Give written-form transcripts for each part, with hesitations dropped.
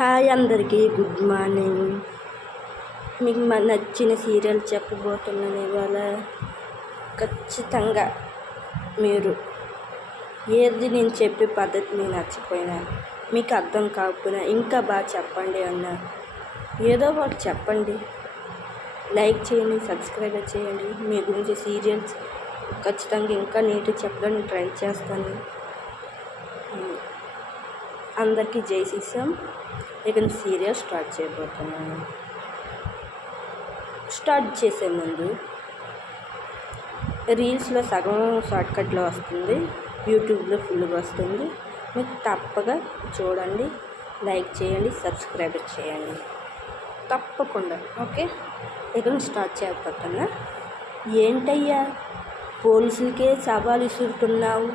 Hi అందరికీ good morning. మీకు నచ్చిన సీరియల్ చెప్పబోతున్నాను ఇవాళ. ఖచ్చితంగా మీరు ఏది నేను చెప్పే పద్ధతి మీకు నచ్చకపోయినా, మీకు అర్థం కాకపోయినా ఇంకా బాగా చెప్పండి అన్న ఏదో ఒకటి చెప్పండి. లైక్ చేయండి, సబ్స్క్రైబ్ చేయండి. మీ గురించి సీరియల్స్ ఖచ్చితంగా ఇంకా నీట్గా చెప్పడానికి ట్రై చేస్తాను. అందరికీ జై శ్రీరామ్. ఇక సీరియల్ స్టార్ట్ చేయబోతున్నాను. స్టార్ట్ చేసే ముందు రీల్స్లో సగం షార్ట్కట్లో వస్తుంది, యూట్యూబ్లో ఫుల్గా వస్తుంది. మీకు తప్పగా చూడండి, లైక్ చేయండి, సబ్స్క్రైబ్ చేయండి తప్పకుండా. ఓకే, ఇక స్టార్ట్ చేయబోతున్నా. ఏంటయ్యా పోలీసులకే సవాలు ఇసురుతున్నావు,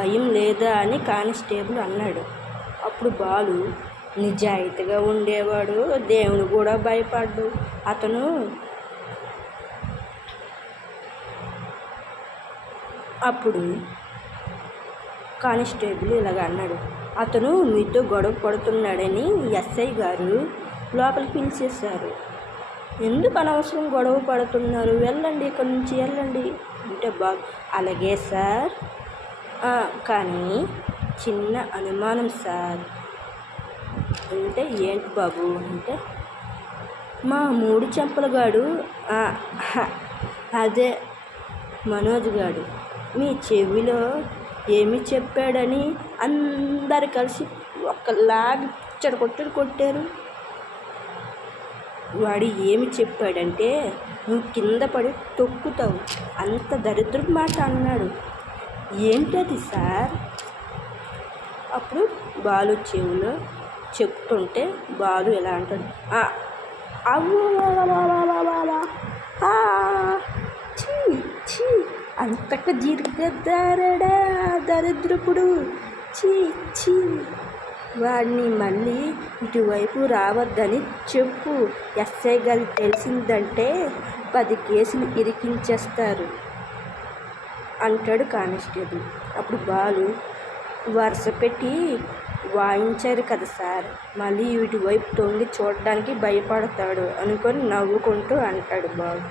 భయం లేదా అని కానిస్టేబుల్ అన్నాడు. అప్పుడు బాలు నిజాయితీగా ఉండేవాడు, దేవుడు కూడా భయపడ్డు. అప్పుడు కానిస్టేబుల్ ఇలాగ అన్నాడు, అతను మీతో గొడవ పడుతున్నాడని ఎస్ఐ గారు లోపలికి పిలిచేశారు. ఎందుకు అనవసరం గొడవ పడుతున్నారు, వెళ్ళండి, ఇక్కడి నుంచి వెళ్ళండి అంటే అలాగే సార్, కానీ చిన్న అనుమానం సార్ అంటే ఏంటి బాబు అంటే, మా మూడు చెంపలగాడు అదే మనోజ్ గాడు మీ చెవిలో ఏమి చెప్పాడని అందరు కలిసి ఒకలాగా కొట్టారు. వాడు ఏమి చెప్పాడంటే నువ్వు కింద పడి తొక్కుతావు, అంత దరిద్రపు మాట అన్నాడు. ఏంటది సార్? అప్పుడు బాలు చెవిలో చెప్తుంటే బాలు ఎలా అంటాడు, అంతక జీర్గదారడా దరిద్రపుడు, చీ వాడిని మళ్ళీ ఇటువైపు రావద్దని చెప్పు, ఎస్ఐ గారికి తెలిసిందంటే 10 కేసులు ఇరికించేస్తారు అంటాడు కానిస్టేబుల్. అప్పుడు బాలు వరుస పెట్టి వాయించారు కదా సార్, మళ్ళీ ఇటువైపు తొంగి చూడడానికి భయపడతాడు అనుకొని నవ్వుకుంటూ అంటాడు బాలు.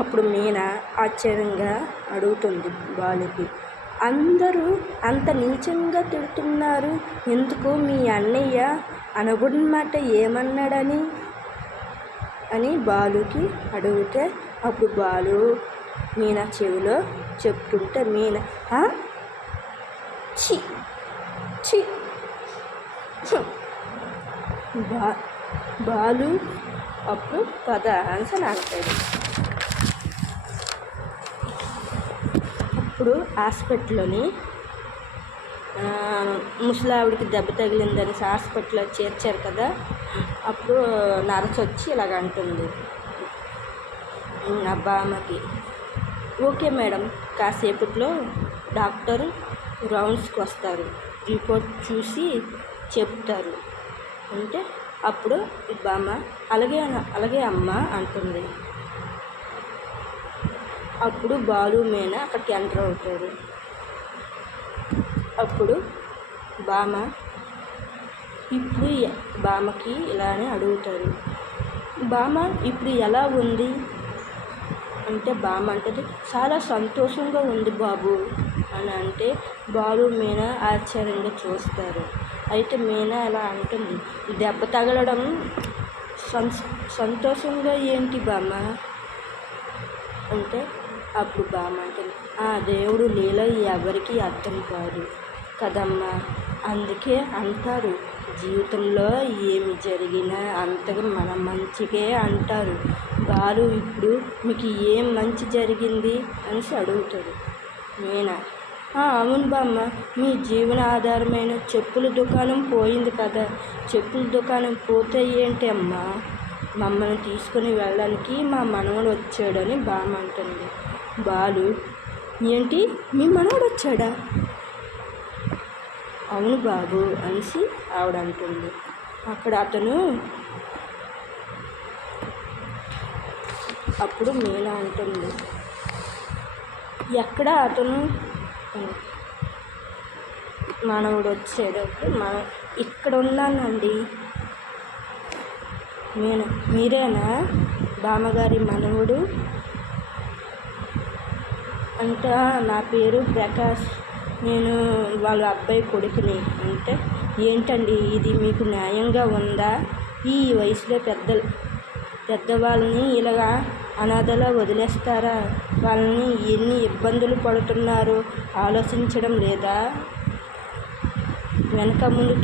అప్పుడు మీనా ఆశ్చర్యంగా అడుగుతుంది బాలుకి, అందరూ అంత నీచంగా తిడుతున్నారు ఎందుకు, మీ అన్నయ్య అనకూడనమాట ఏమన్నాడని అని బాలుకి అడిగితే, అప్పుడు బాలు మీనా చెవిలో చెప్తుంటే మీనా ఛీ బాలు అప్పుడు పద ఆన్సర్ అంటాడు. అప్పుడు హాస్పిటల్లోని ముసలావిడికి దెబ్బ తగిలిందని హాస్పిటల్లో చేర్చారు కదా. అప్పుడు నర్స్ వచ్చి ఇలాగ అంటుంది ఆ బామ్మకి, ఓకే మేడం, కాసేపట్లో డాక్టర్ రౌండ్స్కి వస్తారు, రిపోర్ట్ చూసి చెప్తారు అంటే, అప్పుడు బామ్మ అలాగే అమ్మ అంటుంది. అప్పుడు బాలు మీనా అక్కడికి ఎంటర్ అవుతారు. అప్పుడు బామ్మకి ఇలానే అడుగుతారు, బామ్మ ఇప్పుడు ఎలా ఉంది అంటే, బామ్మ అంటది చాలా సంతోషంగా ఉంది బాబు అని అంటే, బాలు మీనా ఆశ్చర్యంగా చూస్తారు. అయితే మీనా ఎలా అంటుంది, దెబ్బ తగలడం సంతోషంగా ఏంటి బామ్మ అంటే, అప్పుడు బామ్మ అంటుంది, ఆ దేవుడు లీల ఎవరికి అర్థం కాదు కదమ్మా, అందుకే అంటారు జీవితంలో ఏమి జరిగినా అంతగా మన మంచికే అంటారు. బాలు ఇప్పుడు మీకు ఏం మంచి జరిగింది అనేసి అడుగుతాడు. మీనా, అవును బామ్మ, మీ జీవన ఆధారమైన చెప్పుల దుకాణం పోయింది కదా, చెప్పుల దుకాణం పోతే ఏంటి అమ్మా, మమ్మల్ని తీసుకుని వెళ్ళడానికి మా మనవడు వచ్చాడని బామ్మ అంటుంది. బాలు, ఏంటి మీ మనవడు వచ్చాడా? అవును బాబు అనేసి ఆవిడ అంటుంది. అప్పుడు మీనా అంటుంది, ఎక్కడ అతను మనవడు వచ్చేటప్పుడు ఇక్కడ ఉన్నానండి మీరేనా బామ్మగారి మనవడు అంటే నా పేరు ప్రకాష్, నేను వాళ్ళ అబ్బాయి కొడుకుని. అంటే ఏంటండి ఇది మీకు న్యాయంగా ఉందా? ఈ వయసులో పెద్దవాళ్ళని ఇలాగా అనాథలా వదిలేస్తారా? వాళ్ళని ఎన్ని ఇబ్బందులు పడుతున్నారో ఆలోచించడం లేదా? వెనక ముందు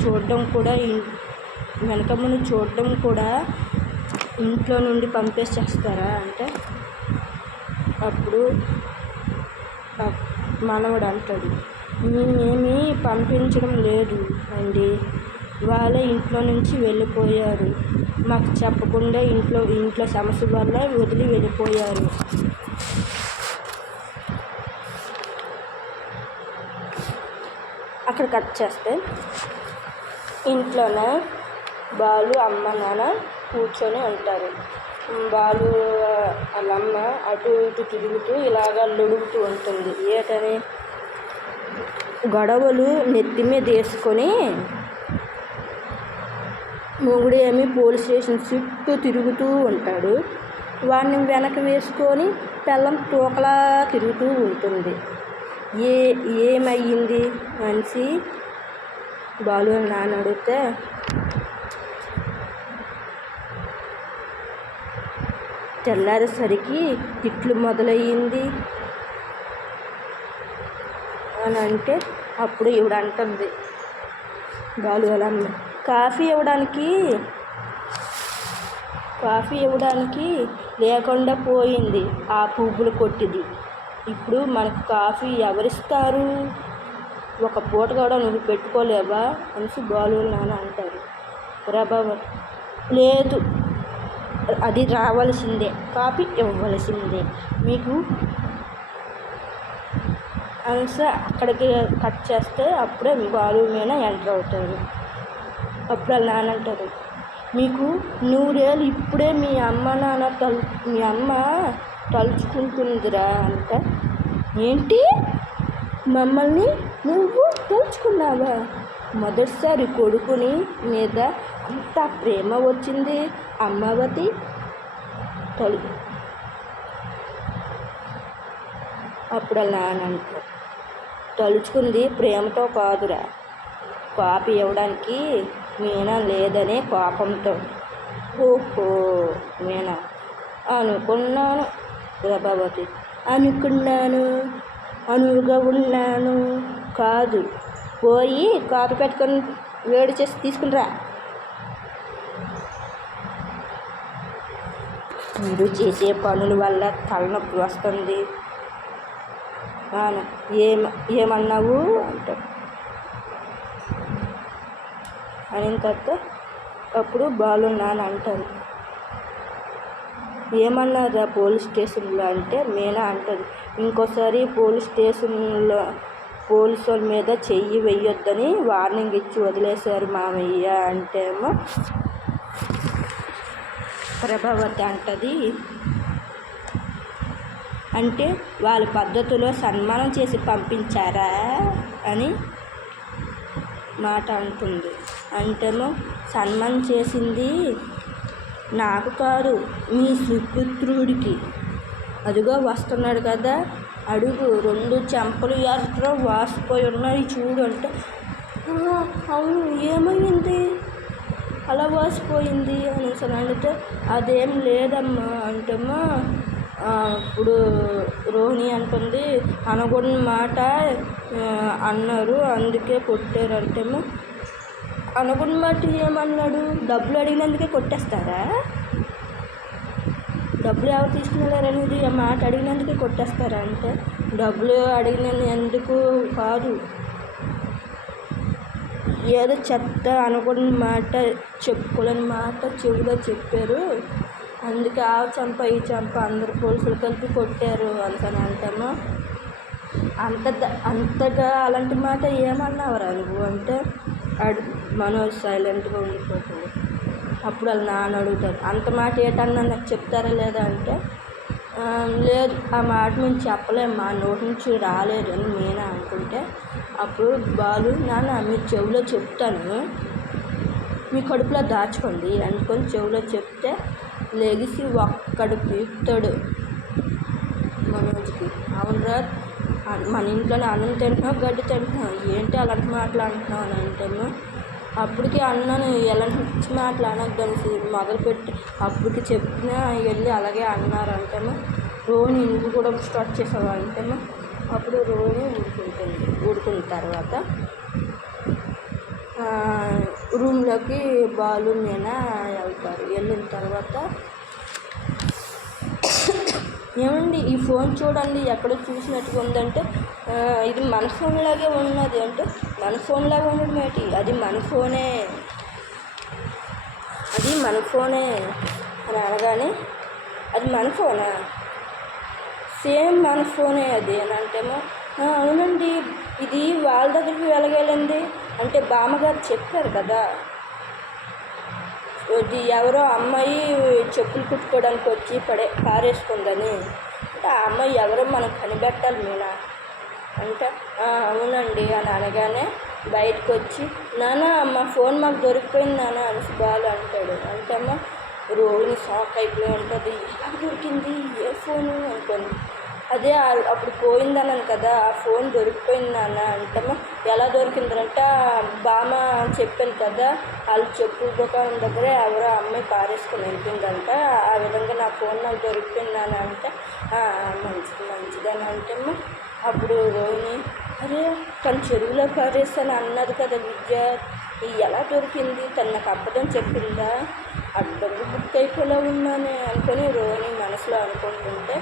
చూడడం కూడా ఇంట్లో నుండి పంపేసేస్తారా? అంటే అప్పుడు మనవడు అంటాడు, మేమేమీ పంపించడం లేదు అండి, వాళ్ళే ఇంట్లో నుంచి వెళ్ళిపోయారు, మాకు చెప్పకుండా ఇంట్లో సమస్య వల్ల వదిలి వెళ్ళిపోయారు. అక్కడ కట్ చేస్తే ఇంట్లోనే బాలు అమ్మ నాన్న కూర్చొని ఉంటారు. బాలు వాళ్ళ అమ్మ అటు ఇటు తిరుగుతూ ఇలాగ లొడుగుతూ ఉంటుంది. ఏటని గొడవలు నెత్తి మీద వేసుకొని మొగుడేమి పోలీస్ స్టేషన్ చుట్టూ తిరుగుతూ ఉంటాడు, వాడిని వెనక వేసుకొని పెళ్ళం తోకలా తిరుగుతూ ఉంటుంది. ఏమయ్యింది మనిషి బాలు నాన్న అడిగితే, తెల్లారేసరికి తిట్లు మొదలయ్యింది అని అంటే అప్పుడు ఈవిడ అంటుంది బాలు వాళ్ళ అమ్మ, కాఫీ ఇవ్వడానికి లేకుండా పోయింది ఆ పువ్వులు కొట్టిది, ఇప్పుడు మనకు కాఫీ ఎవరిస్తారు? ఒక పూట కూడా నువ్వు పెట్టుకోలేవా అనేసి బాలు నాన్న అంటారు. ప్రభావతి, లేదు అది రావాల్సిందే, కాఫీ ఇవ్వవలసిందే మీకు అనేసి అక్కడికి కట్ చేస్తే అప్పుడే బాలు మీద ఎంటర్ అవుతారు. అప్పుడు వాళ్ళ నాన్న అంటారు, మీకు 100 ఏళ్ళు ఇప్పుడే మీ అమ్మ తలుచుకుంటుందిరా అంటే, ఏంటి మమ్మల్ని నువ్వు తలుచుకున్నావా? మొదటిసారి కొడుకుని మీద అంత ప్రేమ వచ్చింది అమ్మావతి అప్పుడు వాళ్ళ నాన్న అంటారు, తలుచుకుంది ప్రేమతో కాదురా, కాపీ ఇవ్వడానికి మీనా లేదనే కోపంతో. ఓహో మీనా అనుకున్నాను ప్రభావతి, అనువుగా ఉన్నాను కాదు, పోయి కాపీ పెట్టుకొని వేడి చేసి తీసుకునిరా. మీరు చేసే పనుల వల్ల తలనొప్పి వస్తుంది. ఏమన్నావు అంటారు. అయిన తర్వాత అప్పుడు బాలు నాన్న అంటారు, ఏమన్నారా పోలీస్ స్టేషన్లో అంటే మీనా అంటుంది, ఇంకోసారి పోలీసు వాళ్ళ మీద చెయ్యి వెయ్యొద్దని వార్నింగ్ ఇచ్చి వదిలేశారు మామయ్య అంటేమో ప్రభావతి అంటది, అంటే వాళ్ళ పద్ధతిలో సన్మానం చేసి పంపించారా అని మాట అంటుంది. అంటేమో సన్మానం చేసింది నాకు కాదు మీ సుపుత్రుడికి, అదిగో వస్తున్నాడు కదా అడుగు, 2 చెంపలు ఎర్ర వాసిపోయి ఉన్నాయి చూడు అంటే, అవును ఏమైంది అలా వాసిపోయింది అనేసి అడిగితే, అదేం లేదమ్మా అంటేమో ఇప్పుడు రోహిణి అంటుంది, అనకూడని మాట అన్నారు అందుకే కొట్టారు అంటేమో, అనకూడని మాట ఏమన్నాడు? డబ్బులు అడిగినందుకే కొట్టేస్తారా? డబ్బులు ఎవరు తీసుకున్నారనేది ఆ మాట అడిగినందుకే కొట్టేస్తారా అంటే, డబ్బులు అడిగినందుకు కాదు, ఏదో చెత్త అనకూడని మాట చెప్పుకోలేని మాట చెవిలో చెప్పారు, అందుకే ఆ చంప ఈ చంప అందరు పోలీసులు కలిపి కొట్టారు అని అంటాము. అంతగా అలాంటి మాట ఏమన్నావురా నువ్వు అంటే మనోజ్ సైలెంట్గా ఉండిపోతుంది. అప్పుడు వాళ్ళ నాన్న అడుగుతారు, అంత మాట ఏటన్నా నాకు చెప్తారా లేదా అంటే, లేదు ఆ మాట మేము చెప్పలేము, మా నోటి నుంచి రాలేదు అని మీనా అనుకుంటే, అప్పుడు బాలు, నాన్న మీరు చెవిలో చెప్తాను, మీ కడుపులో దాచుకోండి అనుకొని చెవిలో చెప్తే లెగిసి ఒక్కడు పీకుతాడు మనోజ్కి. అవునరా, మన ఇంట్లోనే అన్నం తింటున్నావు, గడ్డి తింటున్నావు, ఏంటి అలాంటి మాటలు అంటున్నావు అని అంటాను. అప్పటికి అన్నాను ఎలాంటి పిచ్చి మాటలు అనొద్దనేసి మొదలుపెట్టి అప్పటికి చెప్పినా వెళ్ళి అలాగే అన్నారంటేమో, రోహిణి నువ్వు కూడా స్టార్ట్ చేసావా అంటేమో అప్పుడు రోహిణి ఊరుకుంటుంది. ఊరుకున్న తర్వాత రూమ్లోకి బాలు మీనా వెళ్తారు. వెళ్ళిన తర్వాత, ఏమండి ఈ ఫోన్ చూడండి ఎక్కడో చూసినట్టుగా ఉందంటే, ఇది మన ఫోన్ లాగే ఉన్నది అంటే, మన ఫోన్ లాగా ఉండడం ఏంటి, అది మన ఫోనే అని అనగానే, అది మన ఫోనా, సేమ్ మన ఫోనే అది అని అంటేమో, అవునండి ఇది వాళ్ళ దగ్గరికి వెళ్ళగలండి అంటే బామ్మగారు చెప్పారు కదా, ఇది ఎవరో అమ్మాయి చెప్పులు కుట్టుకోవడానికి వచ్చి పారేసుకుందని. అంటే ఆ అమ్మాయి ఎవరో మనం కనిపెట్టాలి మీనా అంటే, అవునండి అని అనగానే బయటకు వచ్చి, నాన్న మా ఫోన్ మాకు దొరికిపోయింది నాన్న అనేసి బాలు అంటాడు. అంటేమో రోహిణి షాక్ అయిపోయి ఉంటుంది. ఎలా దొరికింది, ఏ ఫోను అనుకోండి. అదే అప్పుడు పోయిందన్నాను కదా, ఆ ఫోన్ దొరికిపోయింది నాన్న అంటేమో, ఎలా దొరికిందంటే బామ్మ చెప్పాను కదా, వాళ్ళు చెప్పుల దుకాణం దగ్గర ఎవరో అమ్మాయి పారేసుకొని వెళ్ళిపోయిందంట, ఆ విధంగా నా ఫోన్ నాకు దొరికిపోయింది నాన్న అంటే, మంచిదని అంటేమో అప్పుడు రోహిణి, అరే తను చెరువులో పారేస్తాను అన్నది కదా విద్య, ఎలా దొరికింది, తను నాకు అబద్ధం చెప్పిందా, అడ్డంగా బుక్ అయిపోయేలా ఉన్నానే అనుకొని రోహిణి మనసులో అనుకుంటుంటే,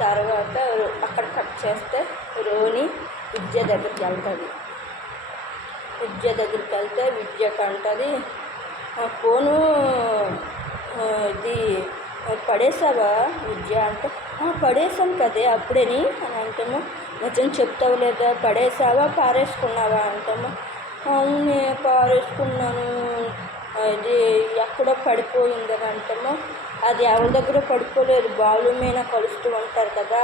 తర్వాత అక్కడ కట్ చేస్తే రోహిణి విద్య దగ్గరికి వెళ్తుంది. విద్య దగ్గరికి వెళ్తే విద్యకు అంటుంది, ఫోను ఇది పడేసావా విద్య అంటే, పడేసాను కదే అప్పుడేని అని అంటాము. నిజం చెప్తావు లేదా, పడేసావా పారేసుకున్నావా అంటాము. అవునే పారేసుకున్నాను, అది ఎక్కడో పడిపోయిందని అంటాము. అది ఎవరి దగ్గర పడిపోలేదు, బాలు మీద కలుస్తూ ఉంటారు కదా,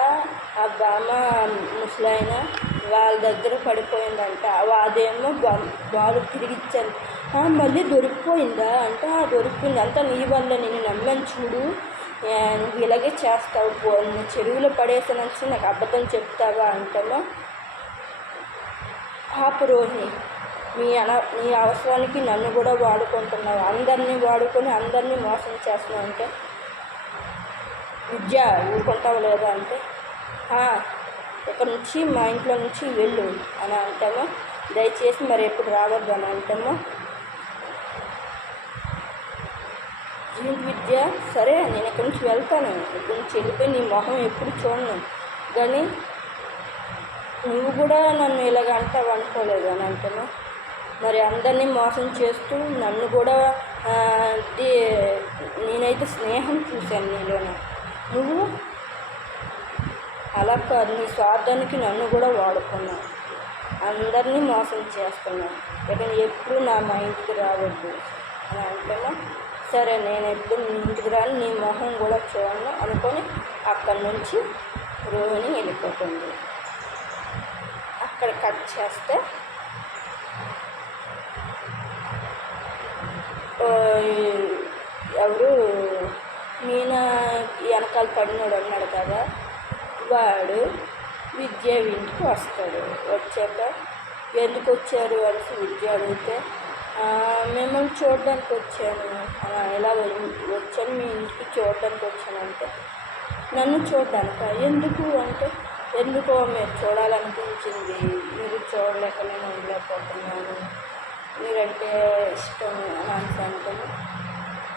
ఆ బామ్మ ముసలాయన వాళ్ళ దగ్గర పడిపోయిందంట. అదేమో బాలు తిరిగి ఇచ్చాను. మళ్ళీ దొరికిపోయిందా అంటే, దొరికిపోయింది, అంతా నీ వల్ల, నేను నమ్మాను చూడు, నువ్వు ఇలాగే చేస్తావు, చెరువులో పడేసానని నాకు అబద్ధం చెప్తావా అంటామో, రోహిణి నీ అవసరానికి నన్ను కూడా వాడుకుంటున్నావు, అందరినీ వాడుకొని అందరినీ మోసం చేస్తున్నావు అంటే, విద్య ఊరుకుంటావు లేదా అంటే, ఇక్కడ నుంచి మా ఇంట్లో నుంచి వెళ్ళు అని అంటామో, దయచేసి మరి ఎప్పుడు రావద్దు అని అంటామో, విద్య సరే నేను ఇక్కడి నుంచి వెళ్తాను, ఇక్కడి నుంచి వెళ్ళిపోయి నీ మొహం ఎప్పుడు చూడను, కానీ నువ్వు కూడా నన్ను ఇలాగ అంటావు అనుకోలేదు అని అంటాను. మరి అందరినీ మోసం చేస్తూ నన్ను కూడా నేనైతే స్నేహం చూశాను నీలోనే, నువ్వు అలా కాదు, నీ స్వార్థానికి నన్ను కూడా వాడుకున్నావు, అందరినీ మోసం చేస్తున్నావు, ఇక ఎప్పుడు మా ఇంటికి రావద్దు అని అంటాను. సరే నేను ఎప్పుడు నీ ఇంటికి రాని, నీ మొహం కూడా చూడను అనుకొని అక్కడి నుంచి రోహిణి వెళ్ళిపోతుంది. అక్కడ కట్ చేస్తే ఎవరు మీనా వెనకాల పడినోడు ఉన్నాడు కదా, వాడు విద్య ఇంటికి వస్తాడు. వచ్చాక ఎందుకు వచ్చారు అనేసి విద్య అడిగితే, మిమ్మల్ని చూడడానికి వచ్చాను, ఇలా వచ్చాను మీ ఇంటికి చూడడానికి వచ్చానంటే, నన్ను చూడడానిక ఎందుకు అంటే, ఎందుకో మీరు చూడాలనిపించింది, మీరు చూడలేక నేను ఉండలేకపోతున్నాను, మీరంటే ఇష్టం అని అంటాను.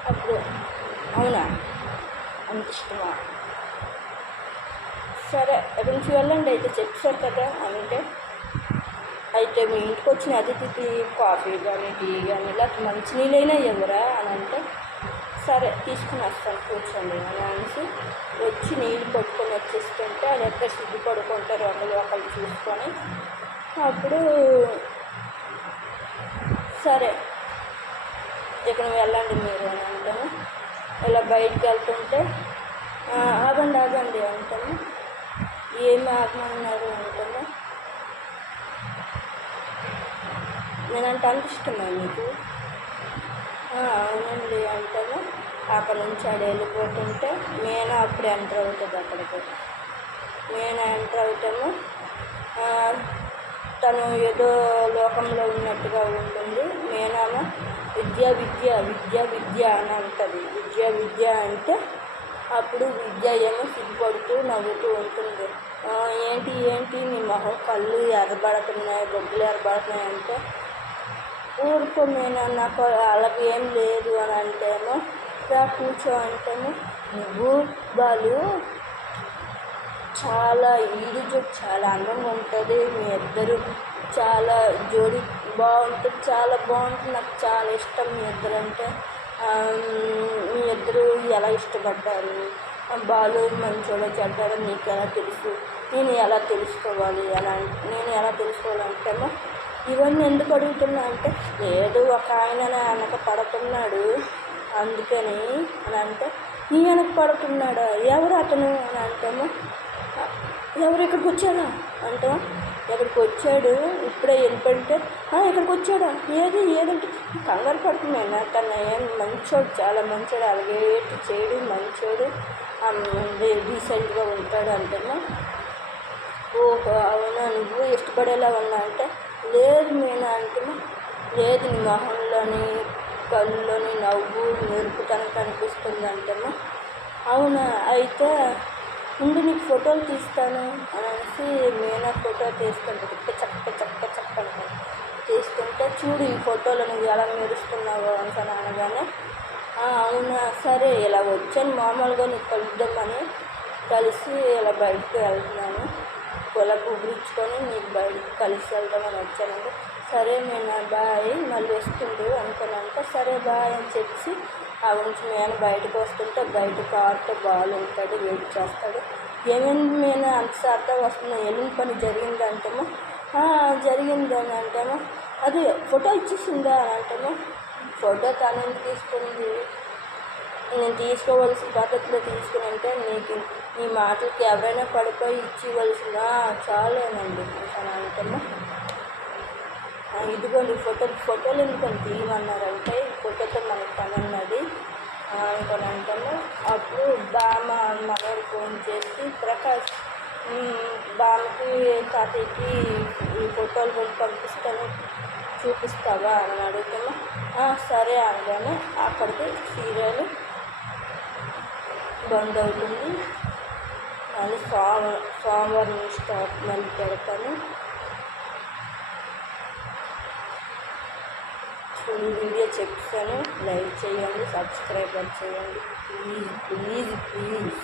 అప్పుడు అవునా అంత ఇష్టమా, సరే నుంచి వెళ్ళండి అయితే చెప్పారు కదా అంటే, అయితే మీ ఇంటికి వచ్చిన అతిథికి కాఫీ కానీ టీ కానీ ఇలా మంచినీళ్ళైనా ఎవరా అని అంటే, సరే తీసుకుని వస్తాను కూర్చోండి అని అనేసి వచ్చి నీళ్ళు పట్టుకొని వచ్చేస్తుంటే అది ఎక్కడ సిగ్గుపడుకుంటారు ఒకళ్ళు చూసుకొని. అప్పుడు సరే ఇక్కడ వెళ్ళండి మీరు అని అంటాము. ఇలా బయటికి వెళ్తుంటే ఆగండి అంటాము. ఏమి ఆగమన్నారు అంటాము. నేనంటే అంత ఇష్టమా మీకు? అవునండి అంటాను. అక్కడ నుంచి ఆడ వెళ్ళిపోతుంటే మీనా అప్పుడు ఎంటర్ అవుతుంది అక్కడికి. మీనా ఎంటర్ అవుతాము. తను ఏదో లోకంలో ఉన్నట్టుగా ఉంటుంది. మీనామ విద్య విద్య విద్య విద్య అని అంటుంది. విద్య విద్య అంటే అప్పుడు విద్య ఏమో సిగ్గుపడుతూ నవ్వుతూ ఉంటుంది. ఏంటి ఏంటి నీ మొహం కళ్ళు ఎర్రబడుతున్నాయి, బొగ్గులు ఎర్రబడుతున్నాయి అంటే, ఊరుకో మీనా నాకు అలాగే ఏం లేదు అని అంటేమో, రా కూర్చో అంటేమో, నువ్వు బాలు చాలా ఈడుజు చాలా అందంగా ఉంటుంది, మీ ఇద్దరు చాలా జోడి బాగుంటుంది, చాలా బాగుంటుంది, నాకు చాలా ఇష్టం మీ ఇద్దరు అంటే. మీ ఇద్దరు ఎలా ఇష్టపడ్డారు? బాలు మంచోడో చెడ్డాడో నీకు ఎలా తెలుసు? నేను ఎలా తెలుసుకోవాలంటేమో, ఇవన్నీ ఎందుకు అడుగుతున్నా అంటే, లేదు ఒక ఆయన వెనక పడుతున్నాడు అందుకని అని అంటే, నీ వెనక పడుతున్నాడా? ఎవరు అతను అని అంటాము. ఎవరు ఇక్కడికి వచ్చాడా అంటాం. ఎక్కడికి వచ్చాడు ఇప్పుడే వెళ్ళిపోతే, ఇక్కడికి వచ్చాడా ఏదంటే కంగారు పడుతున్నాయి. తను ఏం మంచోడు, చాలా మంచోడు, అలాగే చేయడు, మంచోడు, డీసెంట్గా ఉంటాడు అంటేమో, ఓహో అవునా నువ్వు ఇష్టపడేలా ఉన్నా అంటే, లేదు మీనా అంటేమో, లేదు నీ మొహంలోని కళ్ళులోని నవ్వు నేర్పుతనం కనిపిస్తుంది అంటేమో, అవునా అయితే ముందు నీకు ఫోటోలు తీస్తాను అనేసి మీనా ఫోటో తీస్తుంటుంది. చక్క తీస్తుంటే, చూడు ఈ ఫోటోలో నువ్వు ఎలా మెరుస్తున్నావో అని అనగానే, అవునా సరే ఇలా వచ్చాను మామూలుగా నీకు కలుద్దామని కలిసి ఇలా బయటకు వెళ్తున్నాను, పొల పువ్వుచ్చుకొని నీకు బయటకు కలిసి వెళ్దామని వచ్చానంటే, సరే మీనా బాయ్ మళ్ళీ వస్తుండు అనుకున్నాక, సరే బాయ్ అని చెప్పి ఆ నుంచి నేను బయటకు వస్తుంటే బయట కారుతో బాలు ఉంటాడు, వెయిట్ చేస్తాడు. ఏమైంది మీనా అంత సరదా వస్తున్నా, వెళ్ళిన పని జరిగిందంటేమో, జరిగిందని అంటేమో, అది ఫోటో ఇచ్చేసిందా అని అంటేమో, ఫోటో తను తీసుకుంది, నేను తీసుకోవలసిన పద్ధతిలో తీసుకుని అంటే, నీ మాటలకి ఎవరైనా పడిపోయి ఇచ్చివలసిన చాలేనండి అని అంటేమో, ఇదిగోండి ఫోటోలు ఎందుకని తీయమన్నారంటే, ఫోటోతో మనకు పని ఉన్నది అనుకొని అంటాము. అప్పుడు బామ్మ మనోడు ఫోన్ చేసి, ప్రకాష్ బామ్మకి తాతయ్యకి ఈ ఫోటోలు కొన్ని పంపిస్తాను చూపిస్తావా అని అడుగుతాము. సరే అనగానే అక్కడికి సీరియల్ బంద్ అవుతుంది. అని సోమవారం స్టార్ట్ మళ్ళీ పెడతాను. ఈ వీడియో చెప్పాను, లైక్ చేయండి, సబ్స్క్రైబ్ చేయండి, ప్లీజ్ ప్లీజ్ ప్లీజ్.